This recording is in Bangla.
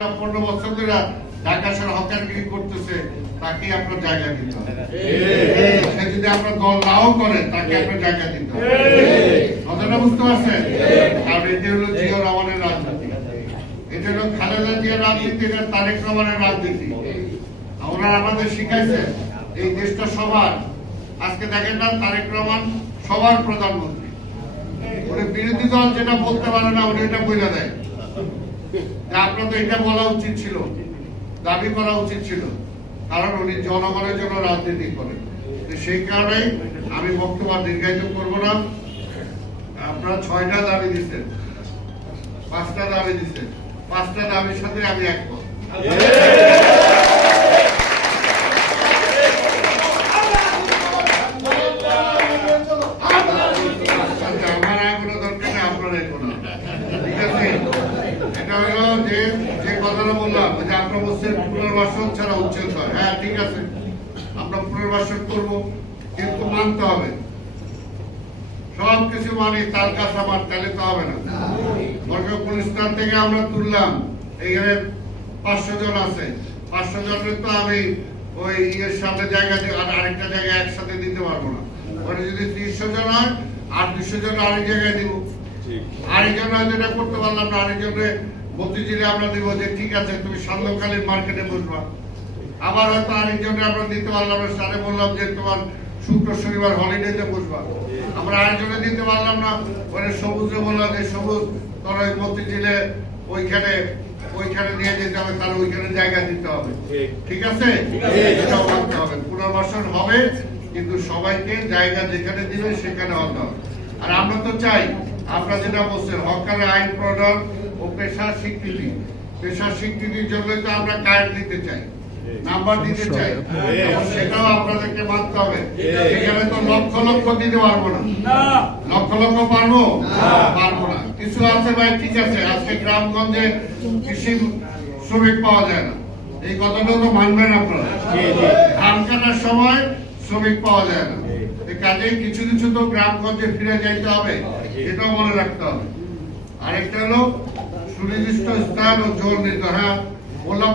15 বছর ধরে ঢাকা শহরে হকারগিরি করতেছে, তাকে আপনার জায়গা দিতে হবে। সে যদি আপনার দল নাও করে, তাকে আপনার জায়গা দিতে হবে। কথাটা বুঝতে পারছেন? কারণ এটা হলো জিয়া রহমানের রাজনীতি, এটা হলো খালেদা জিয়ার রাজনীতি, এটা তারেক রহমানের রাজনীতি। ওনারা আমাদের শিখাইছেন এই দেশটা সবার। আজকে দেখেন না, তারেক রহমান সবার প্রধানমন্ত্রী। উনি বিরোধী দল যেটা বলতে পারে না, উনি এটা বলে দেয়। আপনার তো এটা বলা উচিত ছিল, দাবি করা উচিত ছিল, কারণ উনি জনগণের জন্য রাজনীতি করেন। সেই কারণে আমি বক্তব্য দীর্ঘায়িত করব না। আপনারা 6টা দাবি দিচ্ছেন, 5টা দাবি দিচ্ছেন, 5টা দাবির সাথে আমি একমত। আমার এখনো দরকার নেই, আপনার এখনো ঠিক আছে। এটা হলো যে কথাটা বললাম, যে আমরা বলছেন পুনর্বাসন ছাড়া উচ্ছেদ হয়। হ্যাঁ ঠিক আছে, আমরা পুনর্বাসন করব, কিন্তু মানতে হবে। সবকিছু মানি, তার কাছে আমার তাহলে তো হবে না। গুলিস্তান থেকে আমরা তুললাম, এখানে 500 জন আছে, 500 জনের তো আমি ওই ইয়ের সামনে জায়গা আরেকটা জায়গায় একসাথে দিতে পারবো না। ওটা যদি 300 জন হয়, আর 200 জন আরেক জায়গায় দিব। আরেকজন যেটা করতে পারলাম না, আরেকজনে মতিঝিলে আমরা দিব, যে ঠিক আছে তুমি সান্ধ্যকালীন মার্কেটে বসবা। আবার হয়তো আরেকজনে আমরা দিতে পারলাম না, স্যারে বললাম যে তোমার শুক্র শনিবার হলিডেতে বসবা। আমরা আরেকজনে দিতে পারলাম না, ওখানে সবুজে বললাম যে সবুজ তোর ওই মতিঝিলে ওইখানে নিয়ে যেতে হবে, তার ওইখানে জায়গা দিতে হবে। ঠিক আছে, এটাও ভাবতে হবে। পুনর্বাসন হবে, কিন্তু সবাইকে জায়গা যেখানে দিবে সেখানে হতে হবে। আর আমরা তো চাই, আপনারা যেটা বলছেন হকারের আইন প্রণয়ন ও পেশার স্বীকৃতি, পেশার স্বীকৃতির জন্য তো আমরা কার্ড দিতে চাই, নাম্বার দিতে চাই, সেটাও আপনাদেরকে মানতে হবে। এখানে তো লক্ষ লক্ষ দিতে পারবো না, লক্ষ লক্ষ পারবো না। কিছু আছে ভাই, ঠিক আছে, আজকে গ্রামগঞ্জে কৃষি শ্রমিক পাওয়া যায় না, এই কথাটা তো মানবেন আপনারা। ধান কাটার সময় শ্রমিক পাওয়া যায় না, কাজে কিছু কিছু তো গ্রামগঞ্জে ফিরে যাইতে হবে, এটাও মনে রাখতে হবে। আরেকটা হলো সুনির্দিষ্ট স্থান ও জোর নিতে। হ্যাঁ বললাম